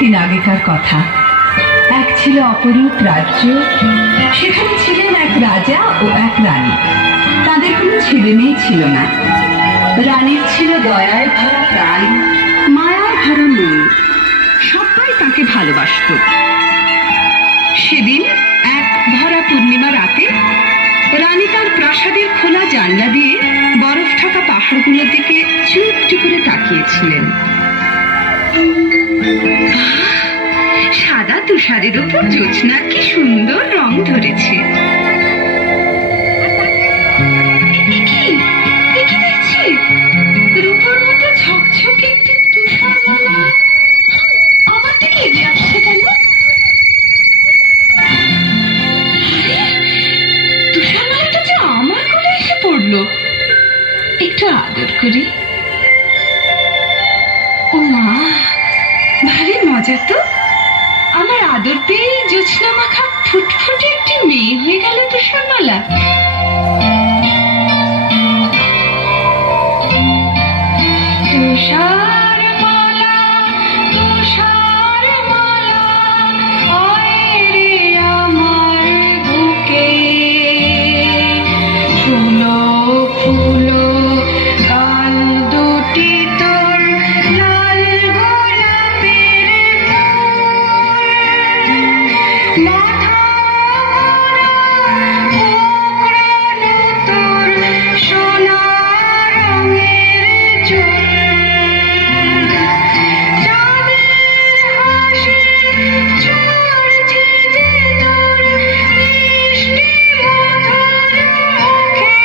দিন আগেকার কথা। এক ছিল অপরূপ রাজ্য, সেখানে ছিলেন এক রাজা ও এক রানী। তাদের কোনো ছেলে মেয়ে ছিল না। রানীর ছিল দয়ায় ভরা প্রাণ, মায়ায় ভরা মন, সবাই তাকে ভালোবাসত। সেদিন এক ভরা পূর্ণিমা রাতে রানী তার প্রাসাদের খোলা জানলা দিয়ে বরফ ঢাকা পাহাড়গুলোর দিকে চুপটি করে তাকিয়েছিলেন। সাদা তুষারের উপর জ্যোৎস্নার কি সুন্দর রং ধরেছে। রূপোর মতো ঝকঝকে একটি তুষারমালা আমার দিকে এগিয়ে আসছে কেন? তুষারমালাটা যে আমার কোলে এসে পড়লো। একটু আদর করি। ও মা, ভারী মজা তো। আমার আদর পেয়ে জ্যোৎস্না মাখা ফুটফুটে একটি মেয়ে হয়ে গেল তুষারমালা। তুষারমালা, তুষারমালা, আয় রে আমার বুকে, ফুলো ফুলো গাল দুটি তোর লাল গোলাপের মাথা তোর সোনা রঙের চুল, চাঁদের হাসি ঝরছে যে তোর মিষ্টি মধুর মুখে,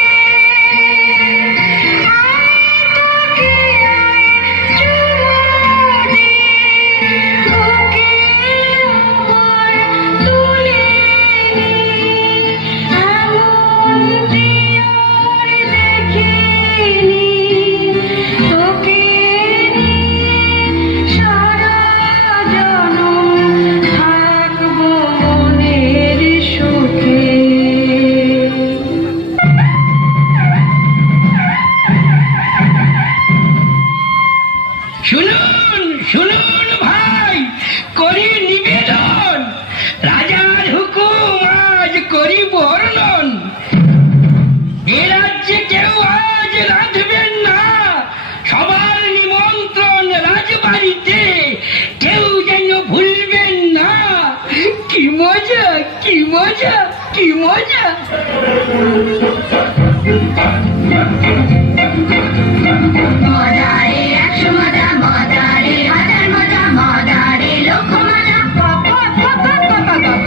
শুনুন শুনুন ভাই, করি নিবেদন, রাজার হুকুম আজ করি বর্ণন। এ রাজ্যে কেউ আজ রাঁধবেন না, সবার নিমন্ত্রণ রাজবাড়িতে, কেউ যেন ভুলবেন না। কি মজা, কি মজা, কি মজা। মজারে একশো মজা, মজারে হাজার মজা, মজারে লক্ষ মজা,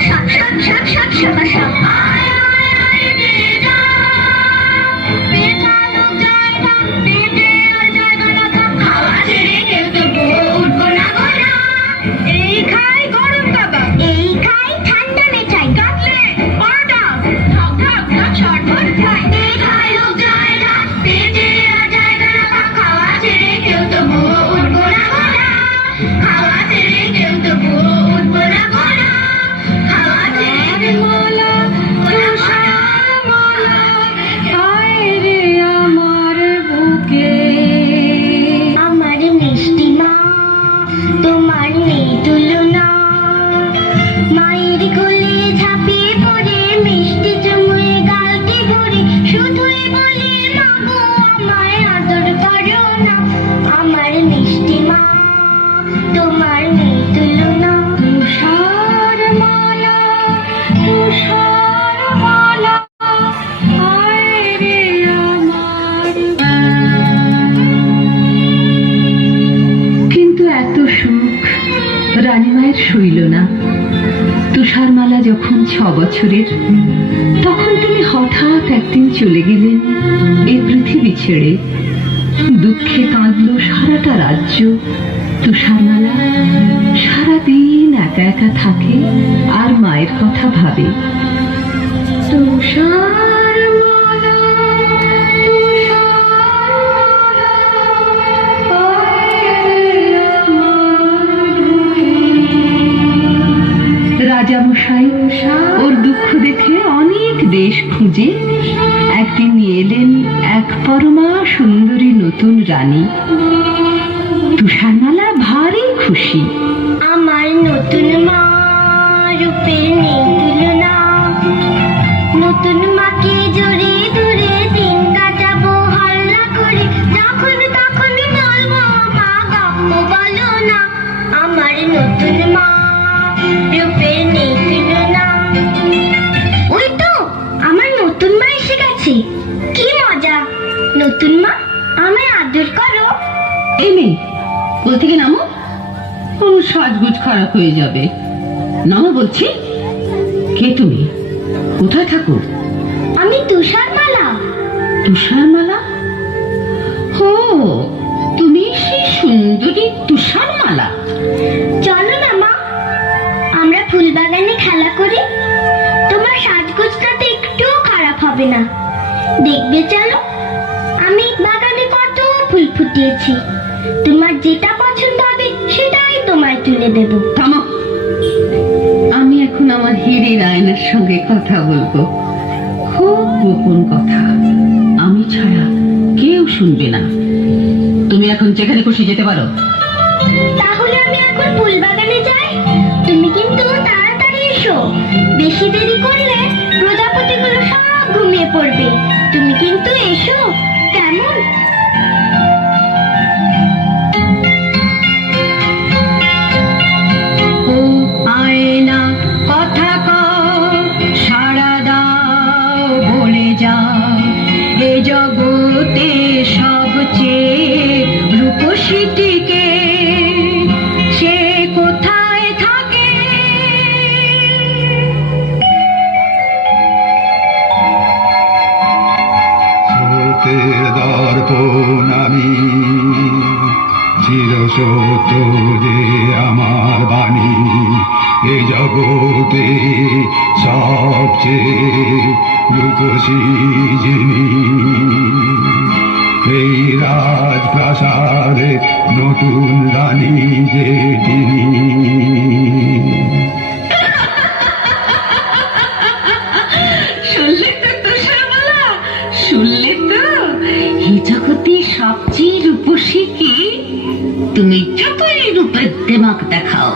সাত সাত সাত সাত সাত সাত। আয় আয় আয় বেটা, বেটা লোক জায়গা, পেটে আর জায়গা না থাক, খাওয়া ছেড়ে কেউ তো উঠবো না গোনা। এই খাই গরম কাবাব, এই খাই ঠান্ডা মেচাই, কাটলে পরোটা, ঢক ঢক ঢক শরবত খাই। এই খাই লোক জায়গা, পেটে আর জায়গা না থাক, খাওয়া ছেড়ে কেউ তো উঠবো না গোনা। খাওয়া ছেড়ে কেউ তো উঠবো না গোনা। খাওয়া ছেড়ে কেউ মালা, তুষারমালা, আয় রে আমার বুকে। আমার মিষ্টি মা, তোমার নেই তুলনা। মায়ের কোলে ঝাঁপিয়ে পড়ে মিষ্টি চুমুয়ে গালটি ভরে শুধুই বলি মা গো আমায় আদর করো না। আমার মিষ্টি মা, তোমার নেই তুলনা। তুষারমালা, তুষারমালা, আয় রে আমার। কিন্তু এত সুখ রানীমায়ের সইল না। তুষারমালা যখন 6 বছরের, তখন তিনি হঠাৎ একদিন চলে গেলেন এই পৃথিবী ছেড়ে। দুঃখে কাঁদল সারাটা রাজ্য। তুষারমালা সারাদিন একা একা থাকে আর মায়ের কথা ভাবে। তুষারমালা, তুষারমালা, আয় রে আমার বুকে। রাজামশাই ওর দুঃখ দেখে অনেক দেশ খুঁজে একদিন নিয়ে এলেন এক পরমা সুন্দরী নতুন রানী। তুষারমালা ভারী খুশি। আমার নতুন মাকে জোরে দূরে দিন কাটাবো হল্লা করে, যখন তখন বলবো মা গপ্প বলো না, আমার নতুন মা রূপের নেই তুলনা। ওই তো আমার নতুন মা এসে গেছে, কি মজা। নতুন মা আমায় আদর করো। এই মেয়ে, কোল থেকে নামো, কোনো সাজগোজ খারাপ হয়ে যাবে। নামো বলছি। কে তুমি? কোথায় থাকো? আমি তুষারমালা। তুষারমালা? ও, তুমি সেই সুন্দরী তুষারমালা। চলো না মা, আমরা ফুল বাগানে খেলা করি, তোমার সাজগোজটা তো একটুও খারাপ হবে না। দেখবে চলো, আমি বাগানে কত ফুল ফুটিয়েছি, তোমার যেটা পছন্দ হবে সেটাই তোমায় তুলে দেব। থামো, আমি এখন আমার হিরের আয়নার সঙ্গে কথা বলবো, খুব গোপন কথা, আমি ছাড়া কেউ শুনবে না। তুমি এখন যেখানে খুশি যেতে পারো। তাহলে আমি এখন ফুল বাগানে যাই, তুমি কিন্তু তাড়াতাড়ি এসো, বেশি দেরি করলে প্রজাপতিগুলো সব ঘুমিয়ে পড়বে। তুমি কিন্তু এসো, কেমন? ও আয়না কথা কও, সাড়া দাও, বলে যাও, এ জগতে সবচেয়ে রূপসীটিকে, সে কোথায় থাকে? স্রোতের দর্পণ আমি, চির সত্য যে আমার বাণী, এ জগতে সবচেয়ে রূপসী যিনি, এই রাজপ্রাসাদে নতুন রানী যে তিনি। শুনলে তো তুষারমালা, শুনলে তো? এই জগতে সবচেয়ে রূপসী কে? তুমি যতই রূপের দেমাক দেখাও,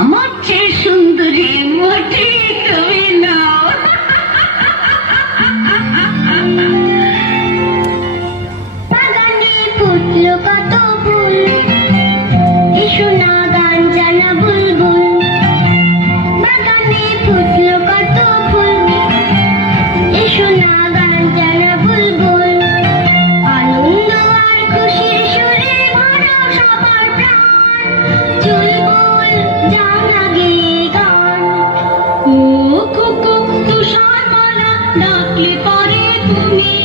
আমার চেয়ে সুন্দরী মোটে তুমি নাও। বাগানে ফুটলো কত ফুল, এসো না গান জানা বুলবুল। বাগানে ফুটলো কত ফুল, এসো না গান জানা বুলবুল। আনন্দ আর খুশির সুরে ভরা সবার প্রাণ, চুলবুল জানা গে গান। ও কুকু তুষারমালা, ডাকলে পরে তুমি,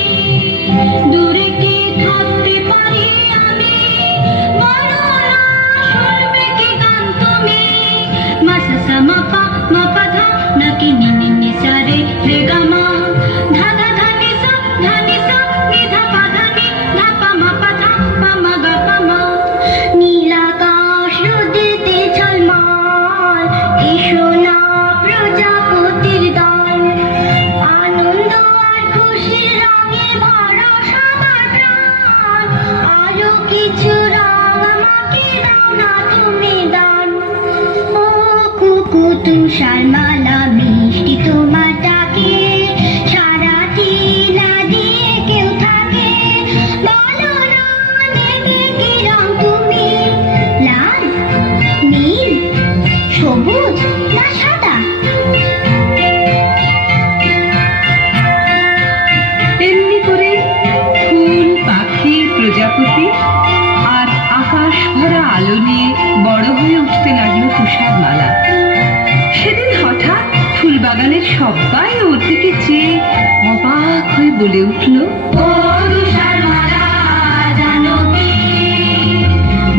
দূরে কি থাকতে পারি আমি? বলো না, শুনবে কি গান তুমি? মাসা মাপা মাপা ধা, নাকি নিনি নিসারে রে গামা, ধাগা ধানি সা নি ধাপা ধানি, ধাপা মাপা ধা পামা গা পামা। নীলাকাশ রোদেতে ঝলমল, এসো না প্রজাপতির দল। আনন্দ আর খুশির রঙে ভরা সবার প্রাণ, আরো কিছু রং আমাকে দাও না তুমি দান। ও কুকু তুষারমালা, মিষ্টি তোমার ডাকে, সারাটি না দিয়ে কেউ থাকে। বলো না নেবে কি রং তুমি, লাল, নীল, সবুজ না সাদা? এমনি করে ফুল, পাখি, প্রজাপতি আর আকাশ ভরা আলো নিয়ে বড় হয়ে উঠতে লাগলো তুষারমালা। সেদিন হঠাৎ ফুল বাগানের সবাই ওর দিকে চেয়ে অবাক হয়ে বলে উঠল, ও তুষারমালা, জানো কি,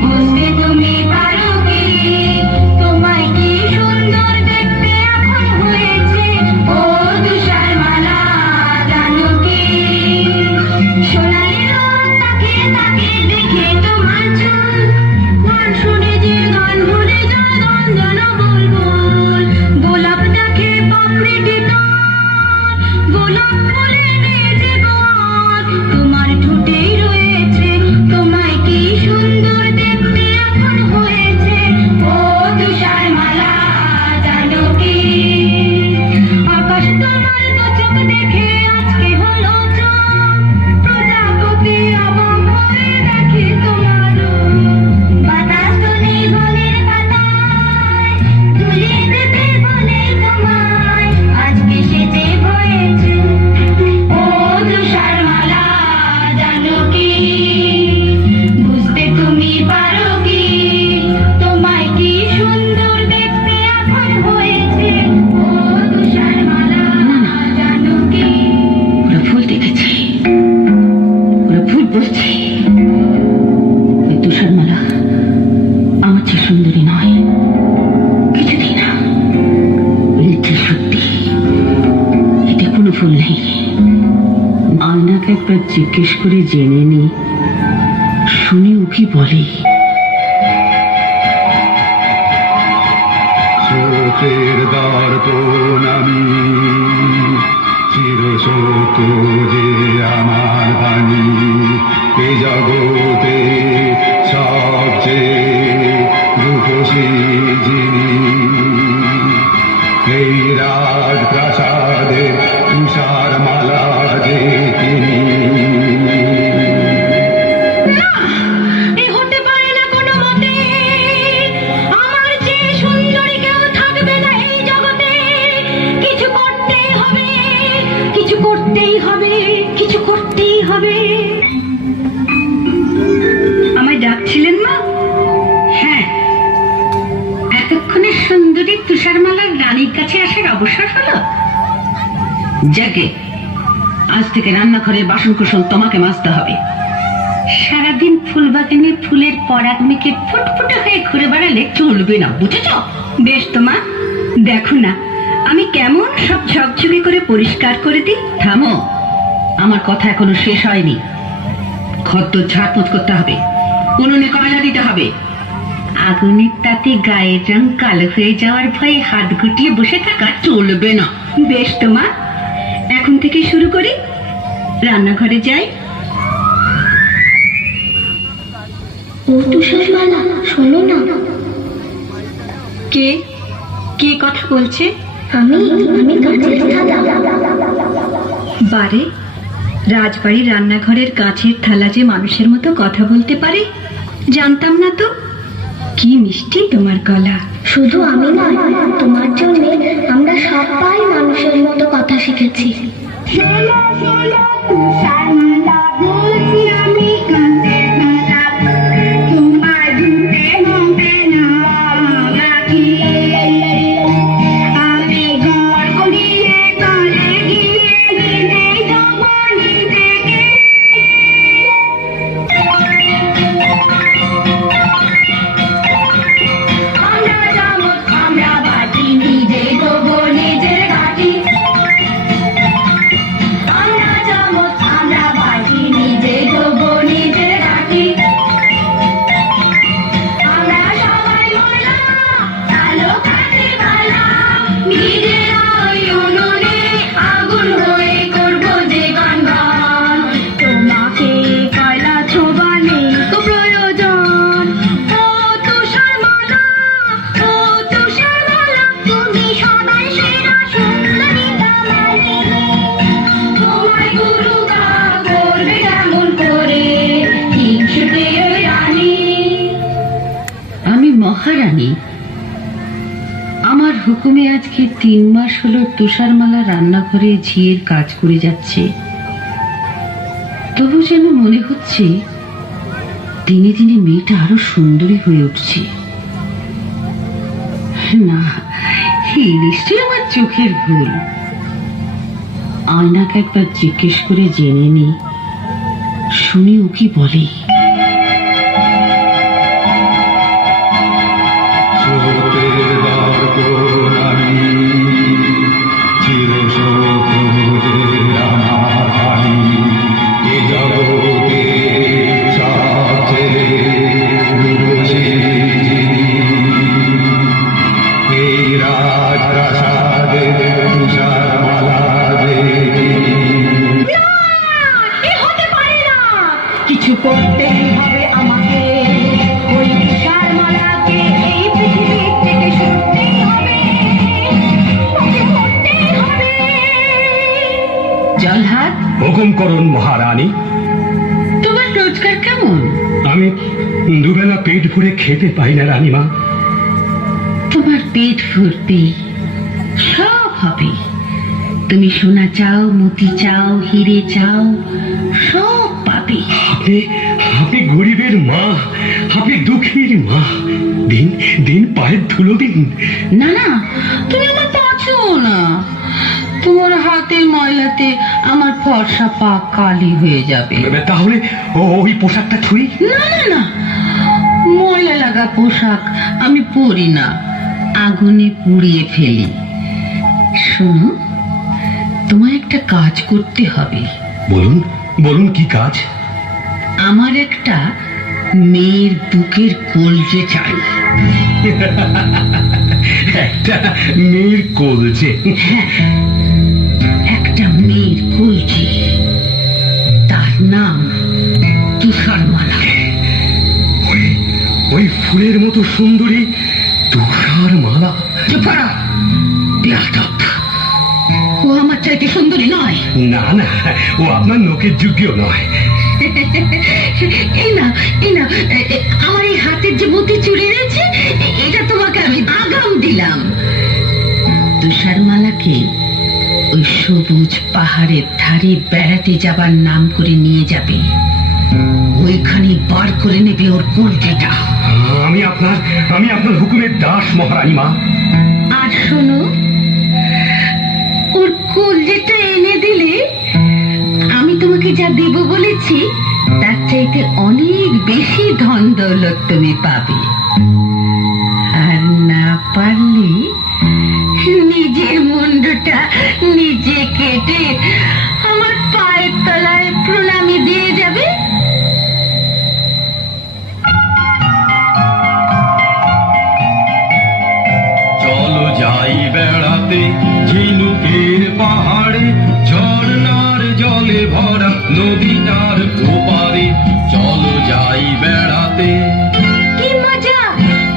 বুঝতে তুমি পারো কি, তোমায় কি সুন্দর দেখতে এখন হয়েছে। ও তুষারমালা, জানো কি, সোনালি রোদ তাকে তাকে দেখে তোমার চুল, গান শুনে যে গান ভুলে যায় গান জানো বুলবুল। গোলাপ দেখে পাপড়িটি তার, গোলাপ ফুলে বেজে গান, তোমার একবার জিজ্ঞেস করে জেনে নি, শুনি ও কি বলে। স্রোতের দর্পণ আমি, চিরসত্য যে আমার বাণী, এ জগতে সবচেয়ে রূপসী যিনি, এই রাজপ্রাসাদের তুষার মালা যে তিনি। এ হতে পারে না কোনো মতে, আমার চেয়ে সুন্দরী কেউ থাকবে না এই জগতে। কিছু করতেই হবে, কিছু করতেই হবে, কিছু করতেই হবে। আমায় ডাকছিলেন মা? হ্যাঁ, এতক্ষণে সুন্দরী তুষারমালার রানীর কাছে আসার অবসর হলো। যাকে আজ থেকে রান্নাঘরের বাসন কুসন তোমাকে মাজতে হবে। সারাদিন ফুল বাগানে ফুলের পরাগ মেখে ফুটফুটে হয়ে ঘুরে বেড়ালে চলবে না, বুঝেছ? বেশ তো মা, দেখো না আমি কেমন সব ঝকঝকে করে পরিষ্কার করে দিই। থামো, আমার কথা এখনো শেষ হয়নি। খদ্দর ঝাড়পোঁছ করতে হবে, উনুনে কয়লা দিতে হবে। আগুনের তাতে গায়ের রং কালো হয়ে যাওয়ার ভয়ে হাত গুটিয়ে বসে থাকা চলবে না। বেশ তো মা, এখন থেকে শুরু করি। রান্নাঘরে যাই। ও তুষারমালা, শোনো না। কে কে কথা বলছে? আমি কাঁচের থালা। বারে, রাজবাড়ির রান্নাঘরের কাঁচের থালা যে মানুষের মতো কথা বলতে পারে জানতাম না তো। কি মিষ্টি তোমার গলা। শুধু আমি না, তোমার জন্য আমরা সবাই মানুষের মতো কথা শিখেছি। মহারানী, আমার হুকুমে আজকে 3 মাস হলো তুষারমালা রান্নাঘরে ঝিয়ের কাজ করে যাচ্ছে। তবু যেন মনে হচ্ছে দিনে দিনে মেয়েটা আরো সুন্দরী হয়ে উঠছে। না, এই নিশ্চয়ই আমার চোখের ভুল। আয়নাকে একবার জিজ্ঞেস করে জেনে নি, শুনি ও কি বলে। স্রোতের দর্পণ আমি, চিরসত্য যে আমার বাণী, এ জগতে সবচেয়ে রূপসী যিনি, এই রাজপ্রাসাদের তুষারমালা যে তিনি। এ হতে পারে না। কিছু করতেই হবে আমাকে। ওই তুষারমালাকে এই পৃথিবীর থেকে সরতেই হবে, ওকে মরতেই হবে। জলহাত, হুকুম করুন মহারানী। তোমার রোজগার কেমন? আমি দুবেলা পেট ভরে খেতে পাই না রানীমা। তোমার পেট ভর্তি, সব হবে। তুমি সোনা চাও, মতি চাও, হিরে চাও, সব পাবে। আপনি আপনি গরিবের মা, আপনি দুঃখীর মা। দিন দিন পায়ের ধুলো দিন। না না, তুমি আমার পাচ্ছো না। তোমার হাতের ময়লাতে আমার ফর্সা পা কালি হয়ে যাবে। তাহলে ওই পোশাকটা ছুঁই। না না না, ময়লা লাগা পোশাক আমি পরি না, আগুনে পুড়িয়ে ফেলি। শোনো, তোমায় একটা কাজ করতে হবে। বলুন বলুন কি কাজ? আমার একটা মেয়ের বুকের কলজে চাই। একটা মেয়ের কলজে? হ্যাঁ, একটা মেয়ের কলজে, তার নাম তুষারমালা। ওই ফুলের মতো সুন্দরী তুষারমালা? চুপ করো, বেয়াদব। ও আমার চাইতে সুন্দরী নয়। না না, ও আপনার লোকের যোগ্য নয়। এই না, আমার এই হাতের যে মতি চুড়ি রয়েছে, এটা তোমাকে আমি আগাম দিলাম। তুষারমালাকে ওই সবুজ পাহাড়ের ধারে বেড়াতে যাবার নাম করে নিয়ে যাবে। ওইখানে বার করে নেবে ওর কলজেটা। আমি আপনার হুকুমের দাস মহারানী মা। আর শোনো, ওর কলজেটা এনে দিলে আমি তোমাকে যা দেব বলেছি তার চাইতে অনেক বেশি ধন দৌলত তুমি পাবে। আর না পারলে নিজের মুন্ডটা নিজে কেটে আমার পায়ের তলায় প্রণামী দিয়ে যাবে। চলো যাই বেড়াতে ঝিনুকের পাহাড়ে, ঝর্ণার জলে ভরা নদীটার ওপারে। চলো যাই বেড়াতে।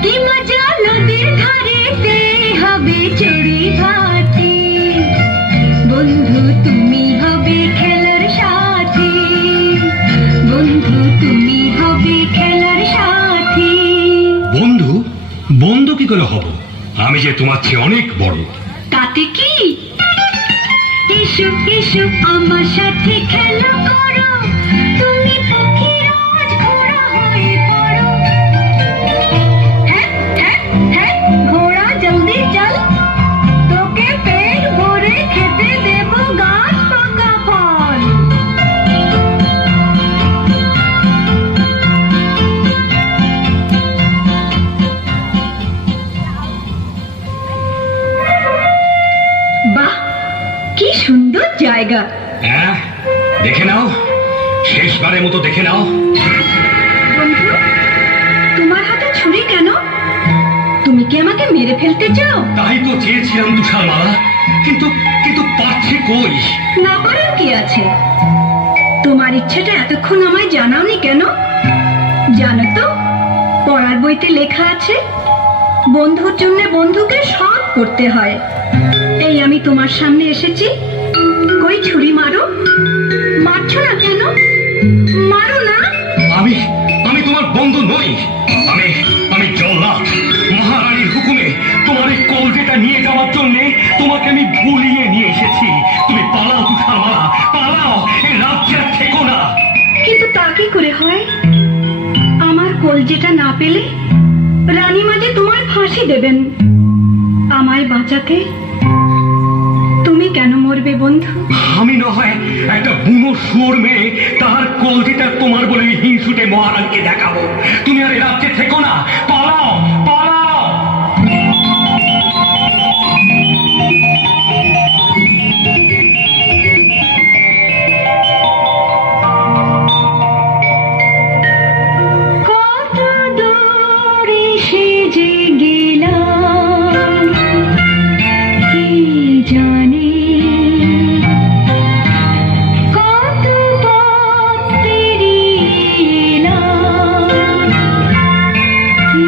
কি মজা নদীর ধারেতে হবে চড়ি ভাতি। বন্ধু তুমি হবে খেলার সাথী, বন্ধু তুমি হবে খেলার সাথী। বন্ধু? বন্ধু কি করে হব? আমি যে তোমার চেয়ে অনেক বড়। তাতে কি? এসো এসো আমার সাথে খেলা করো, তুমি পক্ষীরাজ ঘোড়া হয়ে পড়ো। হ্যাঁ হ্যাঁ হ্যাঁ, ঘোড়া জলদি চল, তোকে পেট ভরে খেতে দেব গাছ পাকা ফল। বাহ, কি সুন্দর জায়গা। হ্যাঁ, দেখে নাও, শেষবারের মতো দেখে নাও। বন্ধু, তোমার হাতে ছুরি কেন? তুমি কি আমাকে মেরে ফেলতে চাও? তাই তো চেয়েছিলাম তুষারমালা, কিন্তু কিন্তু পারছে কই? না পারার কি আছে? তোমার ইচ্ছেটা এতক্ষণ আমায় জানাওনি কেন? জানো তো, পড়ার বইতে লেখা আছে বন্ধুর জন্য বন্ধুকে সব করতে হয়। এই আমি তোমার সামনে এসেছি, কই ছুরি মারো। মারছো না কেন? মারো না। আমি তোমার বন্ধু নই। আমি জল্লাদ। মহারানীর হুকুমে তোমার এই কলজেটা নিয়ে যাওয়ার জন্য তোমাকে আমি ভুলিয়ে নিয়ে এসেছি। তুমি পালাও তুষারমালা, পালাও, এই রাজ্যের থেকো না। কিন্তু তা কি করে হয়? আমার কলজেটা না পেলে রানীমা যে তোমায় ফাঁসি দেবেন। আমায় বাঁচাতে তুমি কেন মরবে বন্ধু? আমি না হয় একটা বুনো শুয়োর মেয়ে, তার কলজেটা তোমার বলে আমি হিংসুটে মহারানীকে দেখাবো। তুমি আর এই রাজ্যে থেকো না, পালাও পালাও। কত দূরে সে যে গেলাম, কে জানে কত পথ পেরিয়ে এলাম, কে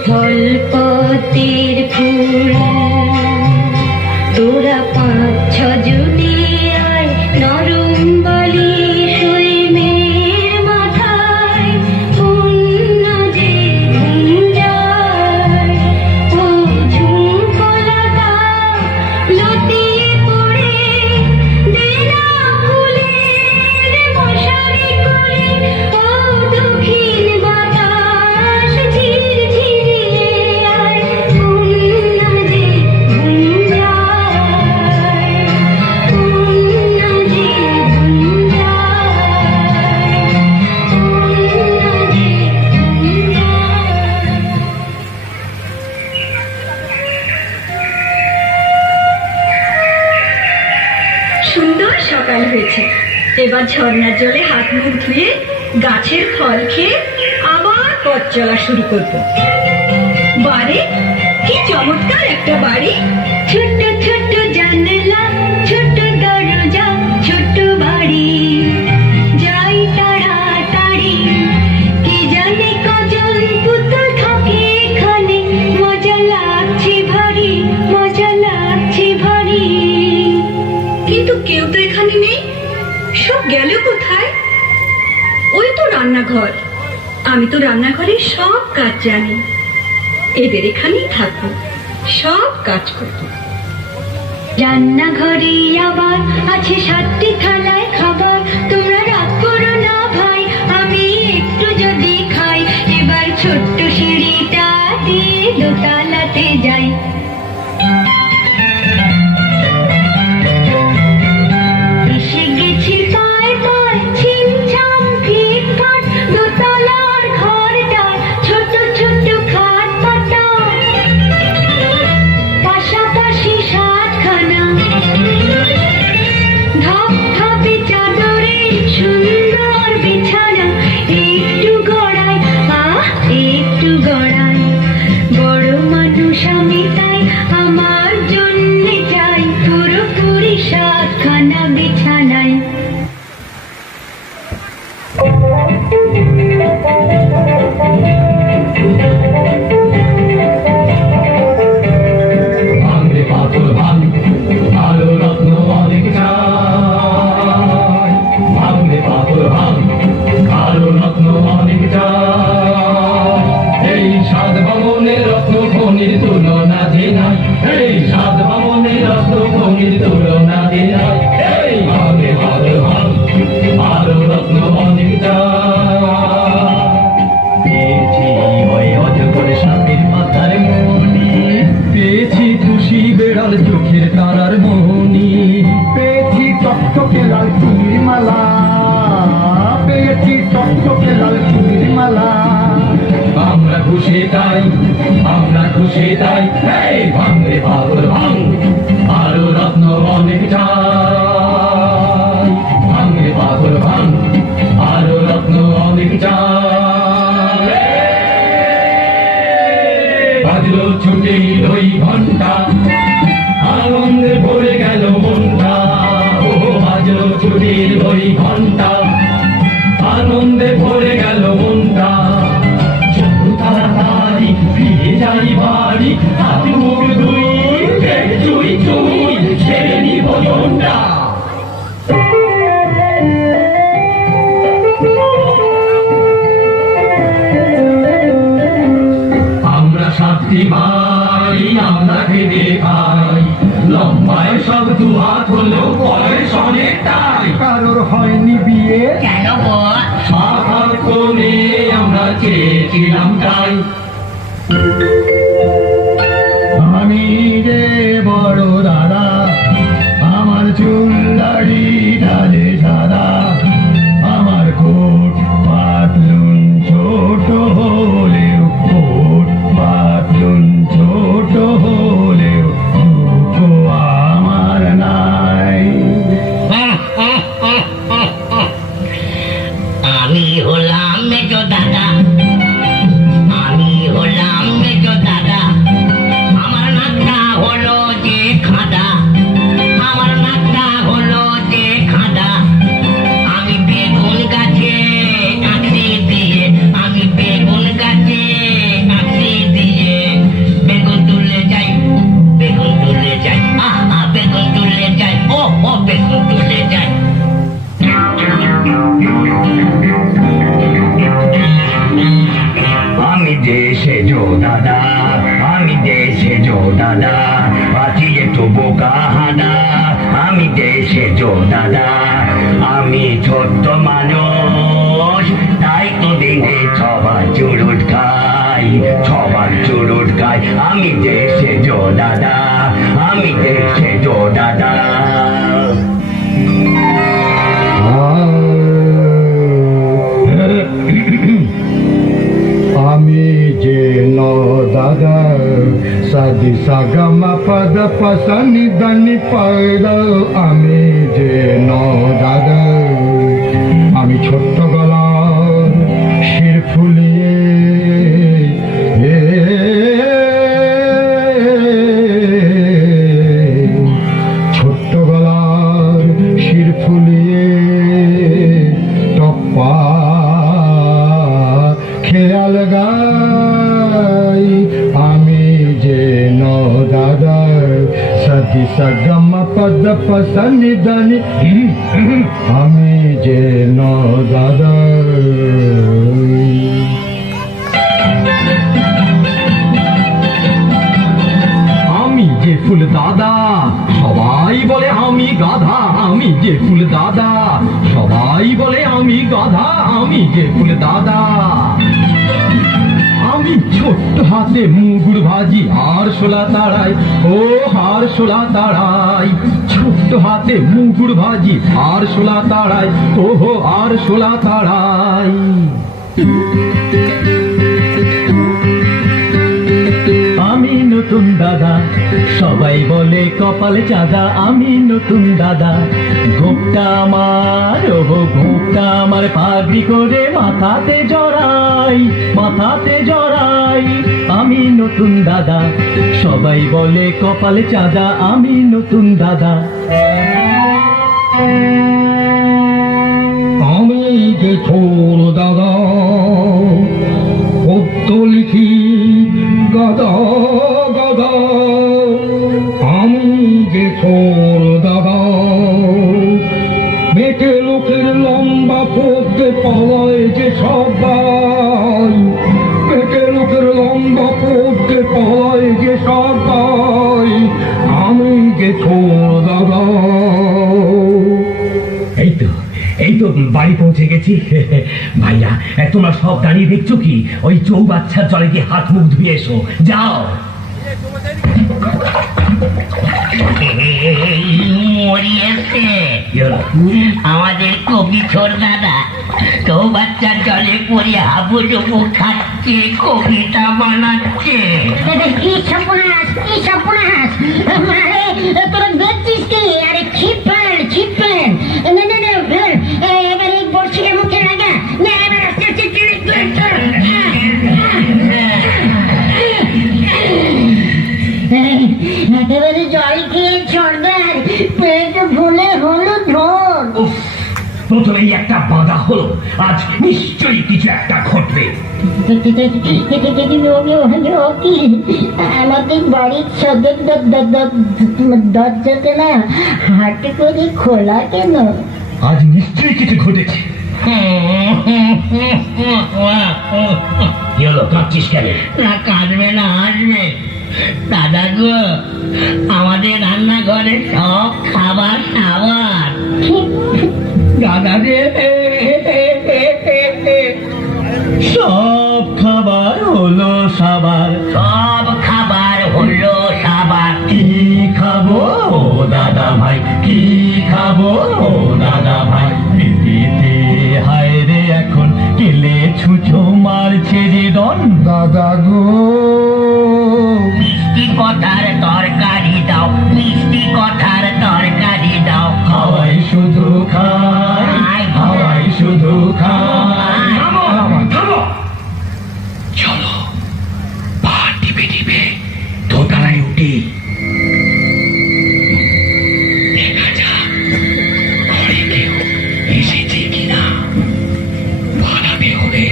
স্থলপথের ফুল তোরা 5-6 জনে আয় নরম বালি শুই মেয়ের মাথায় অন্য যে ঘুম যায় ও ঝুমকোলতা লতিয়ে পড়ে দেনা ফুলের মশারি করে ও দক্ষিণ বাতাস ঝিরঝিরিয়ে আয় অন্য যে ঘুম যায় অন্য যে ঘুম যায় অন্য যে ঘুম যায়। সুন্দর সকাল হয়েছে। এবার ঝর্ণার জলে হাত মুখ ধুয়ে গাছের ফল খেয়ে আবার পথ চলা শুরু করব। বাড়ি কি চমৎকার একটা বাড়ি! ছোট্ট ছোট্ট জানলা, ছোট্ট দরজা, ছোট্ট বাড়ি। যাই তাড়াতাড়ি, কি জানে কজন পুতুল থাকে এখানে। মজা লাগছে ভারী, মজা লাগছে ভারী। কিন্তু কেউ তো এখানে নেই, সব গেল কোথায়? ওই তো রান্নাঘর। আমি তো রান্নাঘরের সব কাজ জানি। এদের এখানেই থাকবো, সব কাজ করবো। রান্নাঘরে আবার আছে 7টি থালায় খাবার। তোমরা রাগ করো না ভাই, আমি একটু যদি খাই। এবার ছোট্ট সিঁড়িটা দিয়ে দোতলাতে যাই। এসে গেছি পায় পায়, ছিমছাম ফিটফাট দোতলার ঘরটা। ছোট ছোট খাট পাতা, পাশাপাশি 7খানা। ধপধপে চাদরে সুন্দর বিছানা। একটু গড়াই, একটু গড়াই। বড় মানুষ আমি তাই, আমার জন্যে চাই পুরোপুরি 7খানা বিছানায়। ভাঙরে পাথর ভাঙ আলো রত্ন অনেক চাই ভাঙরে পাথর ভাঙ আলো রত্ন অনেক চাই এই 7 ভবনের রত্ন খনির তুলনা যে নাই এই 7 ভবনের রত্ন খনির তুলনা যে নাই এই ভাঙরে পাথর ভাঙ আলো রত্ন অনেক চাই পেয়েছি ওই অজগর সাপের মাথার মণি পেয়েছি খুশি বেড়াল চোখের তারার মণি পেয়েছি টকটকে লাল চুড়ির মালা পেয়েছি টকটকে লাল চুড়ির মালা আমরা খুশি তাই আমরা খুশি তাই এই ভাঙরে পাগল ভাঙ আরো রত্ন অনেক চাই ভাঙরে পাগল ভাঙ আরো রত্ন অনেক চাই বাজলো ছুটে 2 ঘন্টা আনন্দে ভরে গেল মনটা ও বাজলো ছুটির 2 ঘন্টা আনন্দে ভরে গেল মনটা চলো তাড়াতাড়ি ফিরে যাই বাড়ি হাত মুখ ধুই পেট চুই চুই ছেড়ে নিব জনটা আমরা 7টি ভাই আমরা খেতে খাই লম্বায় সব 2 হাত হলেও বয়স অনেকটাই কারোর হয়নি বিয়ে কেন গো? 7 হাত কোণে আমরা চেয়েছিলাম তাই আমি যে বড় দাদা আমার চুল দাড়ি ঢালে সাদা আমার কোট পাতলুন ছোট হলেও কোট পাতলুন ছোট হলেও দুটো আমার নাই আমি হলাম মেজো দাদা, আমি হলাম মেজো গাহানা, আমি দেশে জো দাদা, আমি ছোট্ট মানুষ, তাই তো দিনে ছবার চুরুট খাই, ছবার চুরুট খাই, আমি দেশে জো দাদা, আমি দেশে জো দাদা। আমি যে ন দাদা, সাদি সাগমা পদ পসনি দনি পদ, আমি যে ন দাদা, আমি ছোট্ট গলার শির ফুলিয়ে ছোট্ট গলার শির ফুলিয়ে টপ্পা খেয়াল গাই, আমি যে ন দাদা, সতি সগম পদ পসনি দনি, আমি যে ন দাদা। আমি যে ফুল দাদা, সবাই বলে আমি গাধা, আমি যে ফুল দাদা, সবাই বলে আমি গাধা, আমি যে ফুল দাদা। আমি ছোট্ট হাতে মুগুর ভাজি আর শোলা তাড়াই, ও হার শোলা তাড়াই, ছোট্ট হাতে মুগুর ভাজি আর শোলা তাড়াই, ও হো আর শোলা তাড়াই। আমি নতুন দাদা, সবাই বলে কপাল চাঁদা, আমি নতুন দাদা, গোপটা আমার, ও গোপটা আমার পাগড়ি করে মাথাতে জড়াই, মাথাতে জড়াই, আমি নতুন দাদা, সবাই বলে কপাল চাঁদা, আমি নতুন দাদা। আমি যে ছোট দাদা, পদ্য লিখি গাদা গাদা, আমি যে ছোট দাদা, বেটে লোকের লম্বা পড়তে পালায় যে সবাই, বেটে লোকের লম্বা পড়তে পালায় যে সবাই, আমি যে ছোট দাদা। এই তো বাড়ি পৌঁছে গেছি। ভাইয়া, তোমরা সব দাঁড়িয়ে দেখছো কি? ওই চৌবাচ্চার জলে দিয়ে হাত মুখ ধুয়ে এসো, যাও। মরিয়েছে আমাদের কবি ছোট দাদা, তো বাচ্চার জলে পড়ে হাবুডুবু খাচ্ছে, কবিতা বানাচ্ছে। কি সর্বনাশ, কি সর্বনাশ! আরে তোরা দেখছিস কি? আরে ছিপেন, ছিপেন! না না না, এবার এই বড়শিটা মুখে লাগা, না এবার আস্তে আস্তে একেবারে জল খেয়ে সর্দার পেট ভুলে হলো ধর। প্রথমেই একটা বাঁধা হলো, আজ নিশ্চয়ই কিছু একটা ঘটবে। আমাদের বাড়ির সদর দরজাতে না হাট করে খোলা কেন? আজ নিশ্চয়ই কিছু ঘটেছে। কি হলো, কাঁদছিস কেন? না কাঁদবে না, হাসবে। দাদা গো, আমাদের রান্নাঘরে সব খাবার সাবার। দাদা রে, সব খাবার হলো সাবার, সব খাবার হলো সাবার। কি খাবো ও দাদা ভাই, কি খাবো ও দাদা ভাই? প্রীতিতে হায় রে এখন কেলে ছুঁচো মারছে রে ডন। দাদা গো, মিষ্টি কথার তরকারি দাও, মিষ্টি কথার তরকারি দাও। খাওয়াই শুধু খাই, খাওয়াই শুধু খাই। চলো পা টিপে টিপে দোতলায় উঠি, দেখা যাক ঘরে কেউ এসেছে কিনা। পালাতে হবে,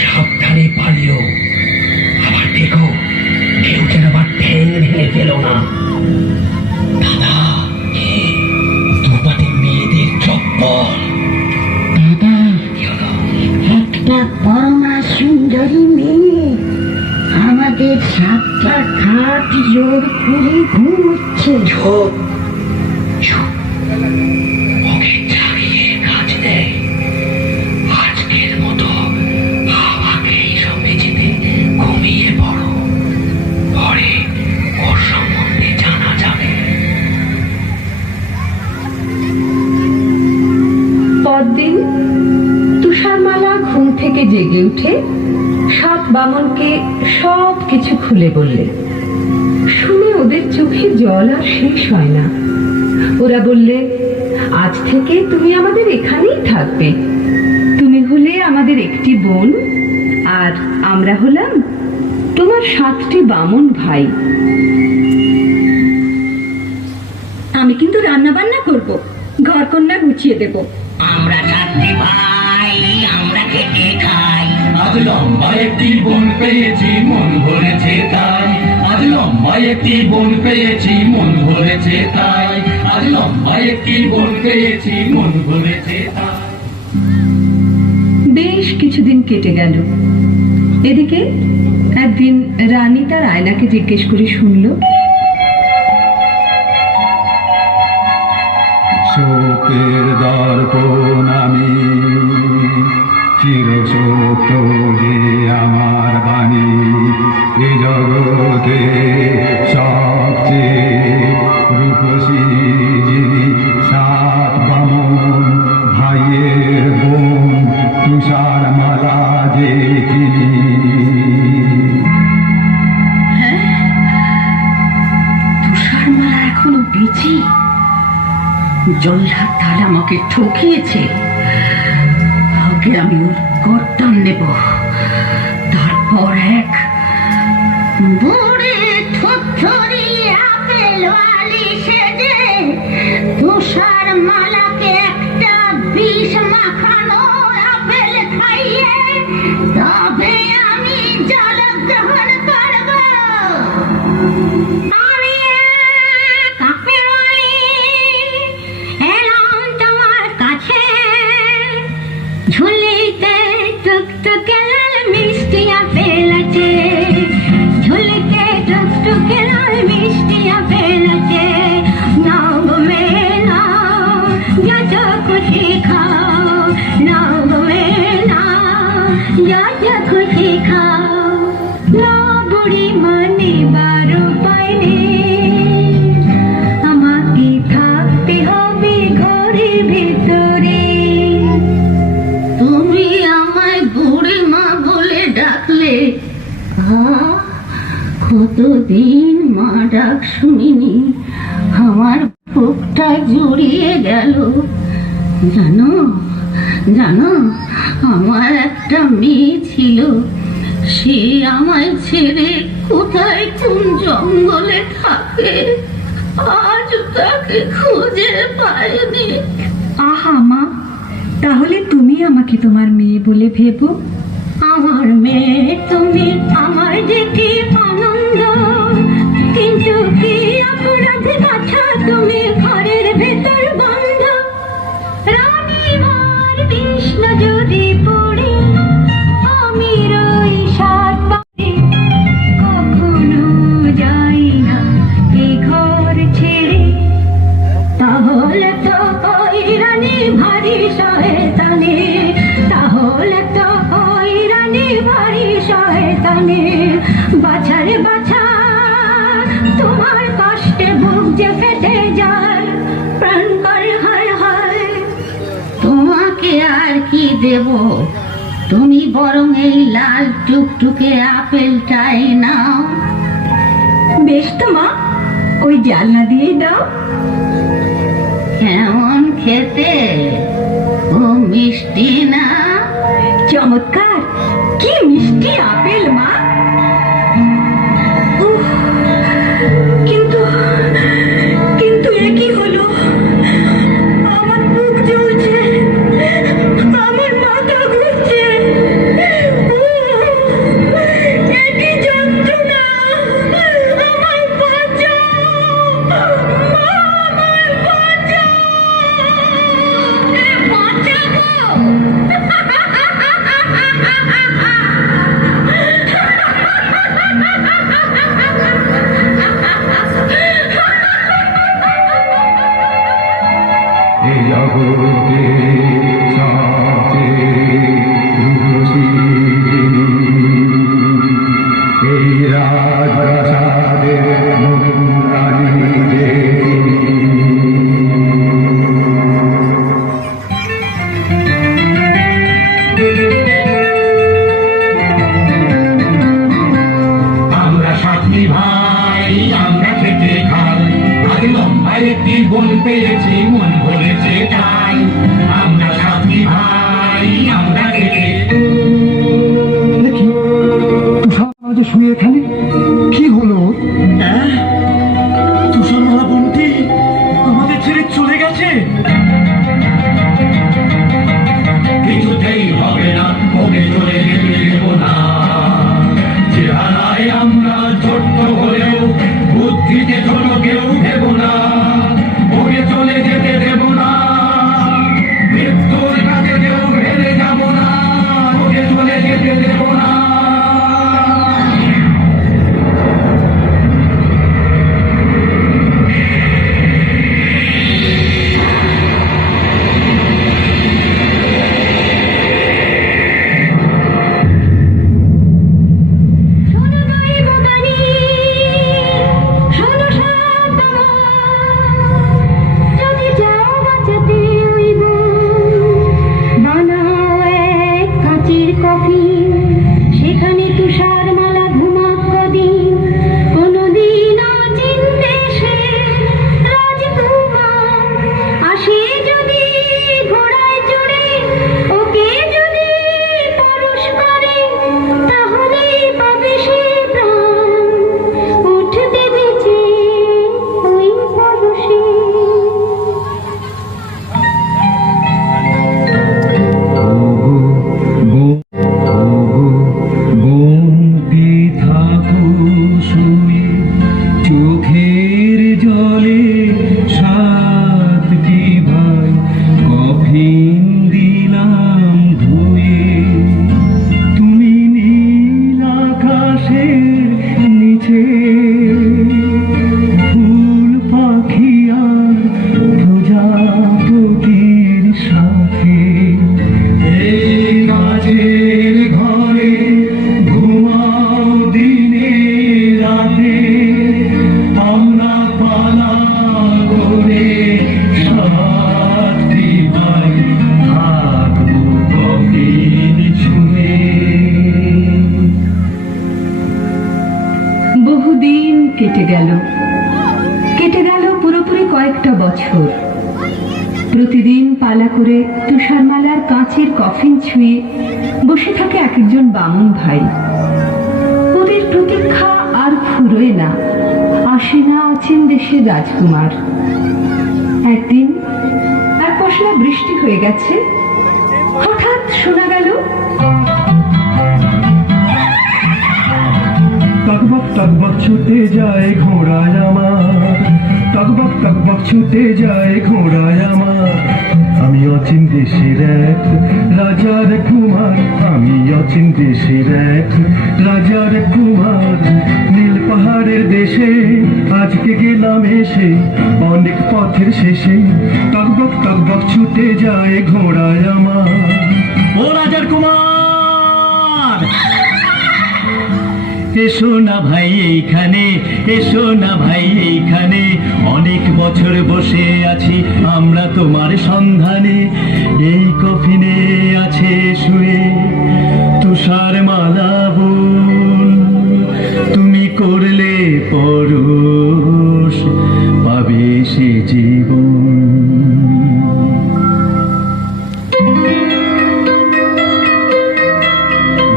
সাবধানে পালিও। আবার দেখো কেউ যেন আবার ঠ্যাং ভেঙে ফেল না। দাদা, দুপাতে মেয়েদের চপ্পল। দাদা, কি হলো? একটা পরমা সুন্দরী মেয়ে আমাদের সাতটা খাট জোর করে ঘুমোচ্ছে। আছে? চুপ চুপ, ওকে জাগিয়ে কাজ নেই। আজকের মতো আমাকে এইসব মেঝেতে ঘুমিয়ে পড়ো, পরে ওর সম্বন্ধে জানা যাবে। পরদিন তুষারমালা ঘুম থেকে জেগে উঠে সাত বামনকে সব কিছু খুলে বললে। শুনে ওদের চোখে জল আর শেষ হয় না। ওরা বললে, আজ থেকে তুমি আমাদের এখানেই থাকবে। তুমি হলে আমাদের একটি বোন, আর আমরা হলাম তোমার 7টি বামন ভাই। আমি কিন্তু রান্না বান্না করব, ঘর কন্যা গুছিয়ে দেব। আমরা 7টি ভাই, আমরা খেটে খাই। আজ লম্বা একটি বোন পেয়েছি, মন ভরেছে তাই। আজ লম্বা একটি বোন পেয়েছি, মন ভরেছে তাই। আজ লম্বা একটি বোন পেয়েছি, মন ভরেছে তাই। বেশ কিছুদিন কেটে গেল। এদিকে একদিন রানী তার আয়নাকে জিজ্ঞেস করে শুনল, শোকের দর্পণ আমি, চিরসত্য যে আমার বাণী। এ জগতে সবচেয়ে রূপসী যিনি, 7 বামন ভাইয়ের বোন, তুষারমালা যে তিনি। তুষারমালা এখনো বেঁচে? জল্লাদ তাহলে আমাকে ঠকিয়েছে। আগে আমি ওর গর্দান নেব, তারপর এক বুড়ি থরথরি আপেল ওয়ালি সেজে তুষার মালাকে একটা বিষ মাখানো আপেল খাইয়ে তবে আমি জল গ্রহণ করব। আমি এক আপেল ওয়ালি এলাম তোমার কাছে, ঝুলিতে টুকটুকে লাল মিষ্টি আপেল আছে, ঝুলিতে টুকটুকে লাল মিষ্টি আপেল আছে। নাও গো মেয়ে নাও, যত খুশি খাও, নাও গো মেয়ে নাও, যত খুশি খাও। না বুড়ি মানে বারো পাইনি, আমাকে থাকতে হবে ঘরের ভিতরে। তুমি আমায় বুড়ি মা বলে ডাকলে, কতদিন মা ডাক শুনিনি, আমার বুকটা জুড়িয়ে গেল। জানো জানো, আমার একটা মেয়ে ছিল, সে আমায় ছেড়ে কোথায় কোন জঙ্গলে থাকে, আজ তাকে খুঁজে পাইনি। আহা মা, তাহলে তুমি আমাকে তোমার মেয়ে বলে ভেবো। আমার মেয়ে তুমি, আমার যে কি আনন্দ, কিন্তু কি অপরাধে কথা তুমি ঘরের ভেতর বন্ধ। রানীমার কৃষ্ণ যদি পড়ে আমি রই 7 বারে, কখনো যাই না এ ঘর ছেড়ে। তাহলে তো ওই রানী ভারী শয়তানি, তাহলে তো ওই রানী ভারী শয়তানি। বাছারে বাছা, তোমার কষ্টে বুক যে ফেটে যায়, প্রাণ করে হায় হায়। তোমাকে আর কি দেব, তুমি বরং এই লাল টুকটুকে আপেলটাই নাও। বেশ তো মা, ওই জানলা দিয়েই দাও। কেমন খেতে, ও মিষ্টি না? চমৎকার, কি মিষ্টি আপেল মা। উফ, কিন্তু কিন্তু এ কি হলো, আমার বুক জ্বলছে, আমার মাথা ঘুরছে। এ কি যন্ত্রণা, আমার বাঁচাও, আমার বাঁচাও। জগতে সবচেয়ে রূপসী যিনি, এই রাজপ্রাসাদের নতুন রানী যে আমরা সাতটি ভাই, আমরা খেতে খাই, আজ লম্বায় একটি বোন পেয়েছি, মন ভরেছে তাই। আমরা সাতটি ভাই, আমরা খেতে দেখি তুষার যে শুয়ে এখানে কি হলো? তুষারমালা বোনটি আমাদের ছেড়ে চলে গেছে। কিছুতেই হবে না, ওকে চলে যেতে দেব না। চেহারায় আমরা ছোট্ট হলেও বুদ্ধিতে ছোট কেউ দেব না, ওকে চলে যেতে দেব না। মৃত্যুর কাছে কেউ হেরে যাব না, ওকে চলে যেতে দেব না। শোনো ভাই ভবানী, শোনো সাত বাবা, যদি যাও বাঁচাতে ওই বোন, বানাও এক কাঁচের কফিন, সেখানে তুষার মালা ঘুমাক কদিন। কোনদিন অচিন্তে সে রাজকুমার আসে যদি ঘোড়ায় চড়ে, ওকে যদি পরশ করে, তাহলেই পাবে সে প্রাণ, উঠতে বেঁচে ওই পরশে। গোমতি থাকো শুয়ে চোখের জলে, সাতটি ভাই কফিন দিলাম ধুয়ে। তুমি নীল আকাশের নিচে ফুল পাখি আর প্রজাপতির সাথে, এই কাজের ঘরে ঘুমাও দিনে রাতে, আমরা পালা করে সাতটি ভাই থাকবো কফিন ছুঁয়ে। বহুদিন কেটে গেল পুরোপুরি কয়েকটা বছর। প্রতিদিন পালা করে তুষারমালার কাঁচের কফিন ছুঁয়ে বসে থাকে এক একজন বামুন ভাই। ওদের প্রতীক্ষা আর ফুরোয় না, আসে না অচিন দেশের রাজকুমার। একদিন এক পশলা বৃষ্টি হয়ে গেছে, হঠাৎ শোনা গেল টকবক টকবক ছুটে যায় ঘোড়ায় আমার, টকবক টকবক ছুটে যায় ঘোড়ায় আমার। আমি অচিন দেশের এক রাজার কুমার, আমি অচিন দেশের এক রাজার কুমার। নীল পাহাড়ের দেশে আজকে গেলাম এসে, অনেক পথের শেষে টকবক টকবক ছুটে যায় ঘোড়ায় আমার। ও রাজার কুমার, এসো না ভাই এইখানে, এসো না ভাই এইখানে, অনেক বছর বসে আছি আমরা তোমার সন্ধানে। এই কফিনে আছে শুয়ে তুষার মালা বোন, তুমি করলে পরশ পাবে সে জীবন।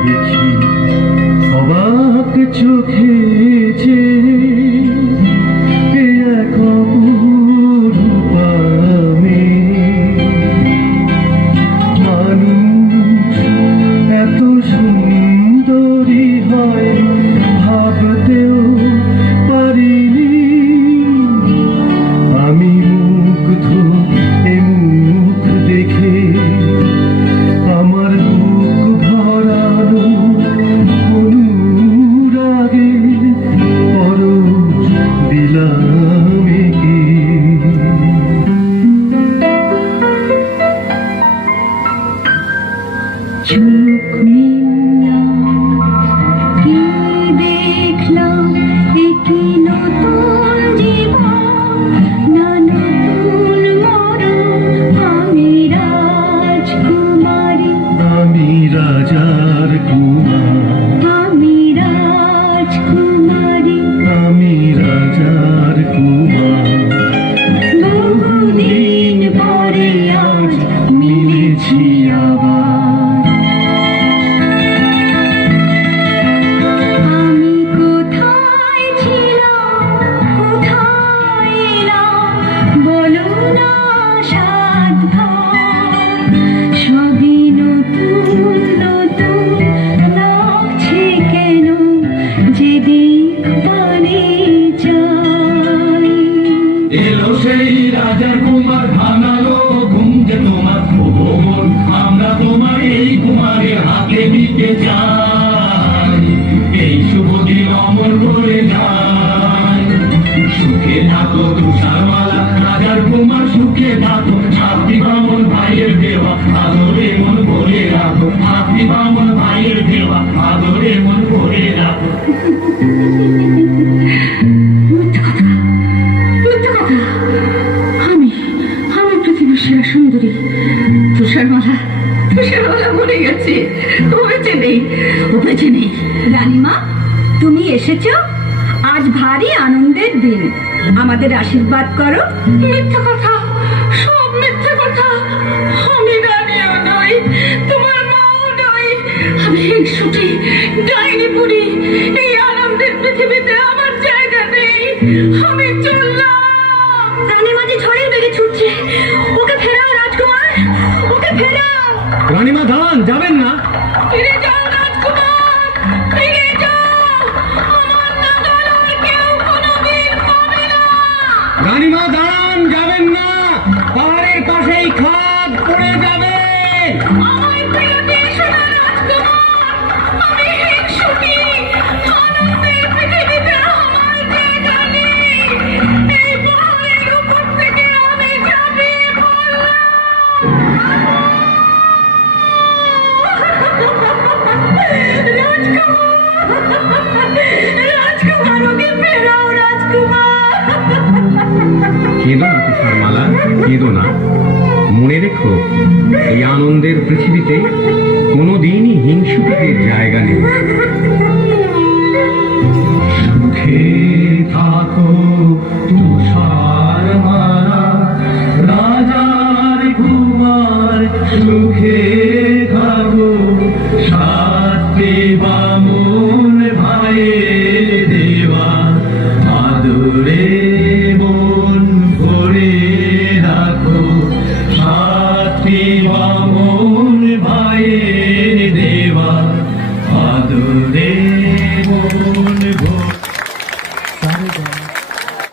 দেখি অবাক চোখে যে এক অপরূপ মেয়ে, মানুষ এত সুন্দরী হয় ভাবতেও পারি হয়েছে, ও বেঁচে নেই, ও বেঁচে নেই। রানীমা, তুমি এসেছো? আজ ভারী আনন্দের দিন, আমাদের আশীর্বাদ করো। মিথ্যে কথা, সব মিথ্যে কথা। আমি রানীও নই, তোমার মাও নই, আমি হিংসুটি, ডাইনি বুড়ি। এই আনন্দের পৃথিবীতে আমার জায়গা নেই, আমি চললাম। রানীমা যে ঝড়ের বেগে ছুটছে, ওকে ফেরাও রাজকুমার, ওকে ফেরাও। রানীমা দাঁড়ান, যাবেন না। ফিরে যাও রাজকুমার, ফিরে যাও, আমার নাগাল আর কেউ কোনোদিন পাবে না। রানীমা দাঁড়ান, যাবেন না, পাহাড়ের পাশেই খাদ পড়ে যাবে। আমায় ফেরত এসো না রাজকুমার, আমি হিংসুটি, আনন্দের পৃথিবীতে আমার জায়গা নেই। এই পাহাড়ের উপর থেকে আমি ঝাঁপিয়ে পড়লাম। রাজকুমার, ওকে ফেরাও রাজকুমার। কেঁদো না তুষারমালা, কেঁদো না। মনে রেখো, এই আনন্দের পৃথিবীতে কোনোদিনই হিংসুকের জায়গা নেই। সুখে থাকো তুষার